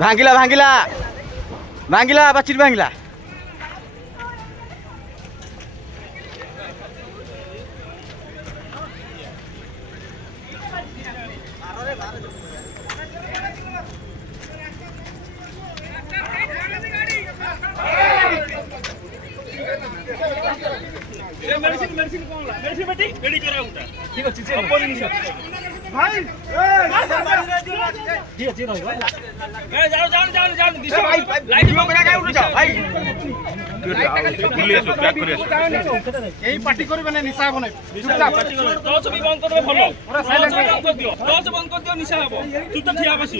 ଭାଙ୍ଗିଲା ଭାଙ୍ଗିଲା ଭାଙ୍ଗିଲା ବାଚିରି ଭାଙ୍ଗିଲା। मेडिसिन मेडिसिन कौन ला मेडिसिन बेटी रेडी करा उठा ठीक अछि जे भाई जी जी रहो जाओ जाओ जाओ जाओ दिशा भाई लाइट में करा उठ जाओ भाई पुलिस पैक करे यही पार्टी करू बने निशा बने पार्टी करू टॉर्च भी बंद कर दे भलो टॉर्च बंद कर दियो निशा हबो तू तो ठिया बसी।